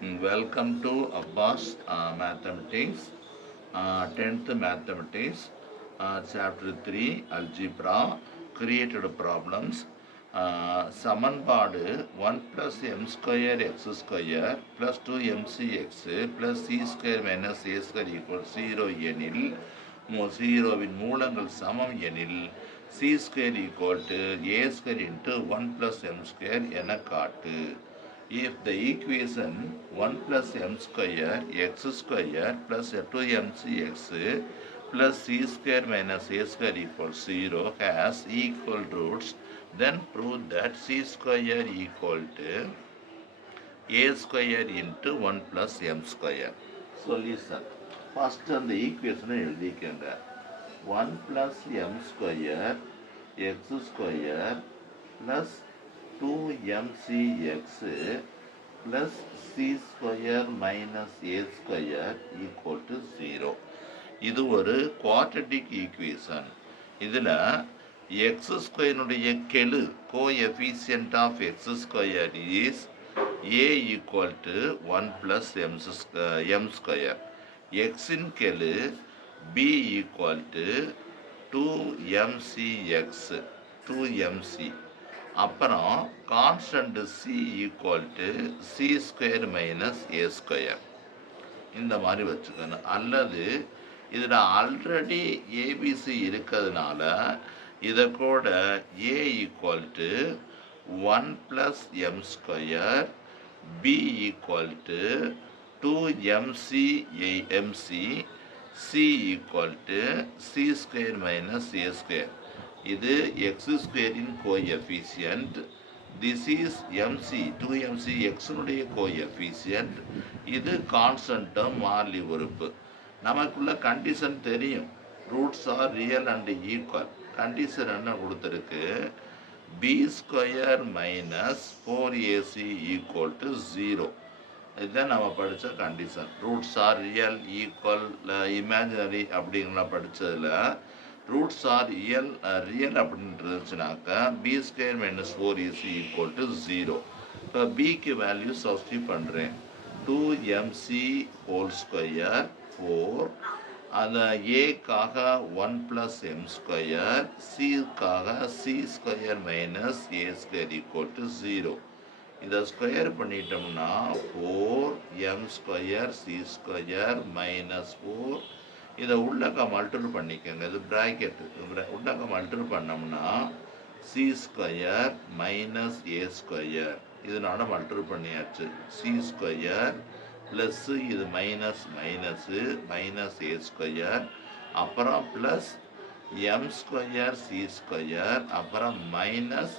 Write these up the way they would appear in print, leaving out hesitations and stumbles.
Welcome to Abbas Mathematics, 10th Mathematics, Chapter 3, Algebra, Created Problems. சமன்பாடு 1 plus m square x square plus 2mcx plus c square minus a square equals 0 எனில் 0வின் மூலங்கள் சமம் எனில் c square equal to a square into 1 plus m square என காட்டு. If the equation 1 plus m square x square plus 2mcx plus c square minus a square equals 0 has equal roots, then prove that c square equal to a square into 1 plus m square. Solution. First அந்த equation எழுதிக்கங்க. 1 plus m square x square plus 2mcx plus c square minus a square equal to 0. இது ஒரு quadratic equation. இதில் x ஸ்கொயருடைய கெழு coefficient of x square is a equal to 1 plus M square. எக்ஸின் கெழு b equal to 2mcx 2mc. அப்புறம் constant c equal to C square minus A square. இந்த மாதிரி வச்சுக்கணும். அல்லது இதில் ஆல்ரெடி ஏபிசி இருக்கிறதுனால இதை கூட A equal to 1 plus M square, B equal to 2mc MC, C equal to C square minus A square. இது எக்ஸ் ஸ்கொயரின் coefficient. This is MC 2mc எக்ஸனுடைய கோஎஃபிஷியன்ட். இது கான்ஸ்டன்ட் மாறிலி உறுப்பு. நமக்குள்ள கண்டிஷன் தெரியும். Roots are real and equal. Condition என்ன கொடுத்துருக்கு? B square minus 4ac equal to 0. இதுதான் நம்ம படித்த condition. Roots are real, equal, imaginary அப்படிங்கிற படித்ததில் roots are real அப்படின்றதுனாக்கா B square minus 4ac equal to 0. இப்போ பிக்கு வேல்யூ சப்ஸ்டியூட் பண்ணுறேன். 2mc ஹோல் ஸ்கொயர் 4, அந்த ஏக்காக 1 ப்ளஸ் எம் ஸ்கொயர், சிக்காக C square minus A square equal to 0. இதை ஸ்கொயர் பண்ணிட்டோம்னா 4m square C square minus 4. இதை உள்ளக்க மல்டிபிள் பண்ணிக்கோங்க. இது ப்ராக்கெட்டு. உள்ளக்க மல்டிபிள் பண்ணோம்னா சி ஸ்கொயர் மைனஸ் ஏ ஸ்கொயர். இதனால மல்டிபிள் பண்ணியாச்சு. சி ஸ்கொயர் ப்ளஸ்ஸு, இது மைனஸ் மைனஸு, மைனஸ் ஏ ஸ்கொயர், அப்புறம் plus M square C square, அப்புறம் minus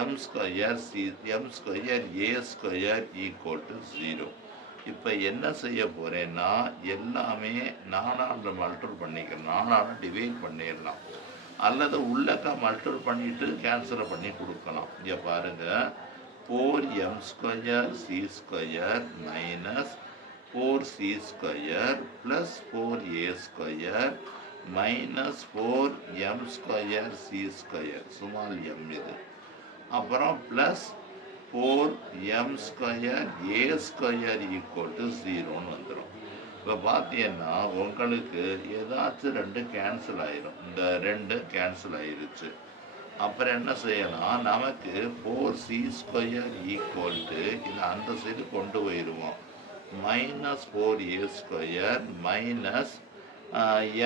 M square A square equal to 0. இப்போ என்ன செய்ய போகிறேன்னா எல்லாமே 4ஆல் மல்டிபிள் பண்ணிக்கிறேன். 4ஆல் டிவைட் பண்ணிடலாம். அல்லது உள்ளக்க மல்டிபிள் பண்ணிவிட்டு கேன்சல் பண்ணி கொடுக்கலாம். இங்கே பாருங்கள், 4m square C square minus 4c square plus 4a square minus 4m square C square small m இது. அப்புறம் plus 4m square A square equal to 0ன்னு வந்துடும். இப்போ பார்த்தீங்கன்னா உங்களுக்கு ஏதாச்சும் 2 கேன்சல் ஆயிரும். இந்த 2 கேன்சல் ஆயிருச்சு. அப்புறம் என்ன செய்யலாம்? நமக்கு 4c ஸ்கொயர் ஈக்குவல் டு இது அந்த சைடு கொண்டு போயிடுவோம். Minus 4a square minus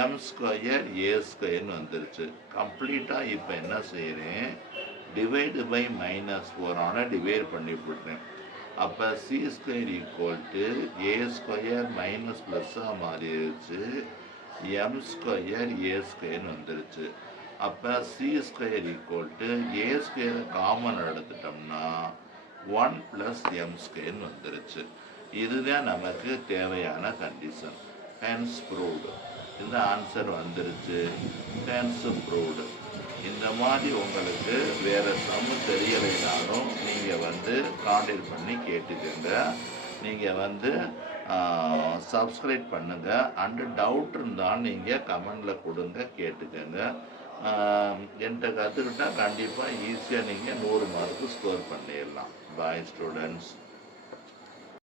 M square A ஸ்கொயர்னு வந்துருச்சு. கம்ப்ளீட்டாக இப்போ என்ன செய்கிறேன்? டிவைடு பை மைனஸ் 4 டிவைட் பண்ணி விட்றேன். அப்போ C square equal to A square minus ப்ளஸ்ஸாக மாறிடுச்சு. எம் ஸ்கொயர் ஏ ஸ்கொயர்னு வந்துருச்சு. அப்போ C square equal to A square common எடுத்துட்டோம்னா 1 ப்ளஸ் எம் ஸ்கொயர்னு வந்துருச்சு. இதுதான் நமக்கு தேவையான கண்டிஷன். Hence proved. இந்த ஆன்சர் வந்துருச்சு. Hence proved. இந்த மாதிரி உங்களுக்கு வேறு சம்மு தெரியலைனாலும் நீங்கள் கான்டாக்ட் பண்ணி கேட்டுக்கோங்க. நீங்கள் சப்ஸ்கிரைப் பண்ணுங்கள். அண்டு டவுட் இருந்தாலும் நீங்கள் கமெண்டில் கொடுங்க, கேட்டுக்கோங்க. என்கிட்ட கற்றுக்கிட்டால் கண்டிப்பாக ஈஸியாக நீங்கள் 100 மார்க்கு ஸ்கோர் பண்ணிடலாம். பாய் ஸ்டூடெண்ட்ஸ்.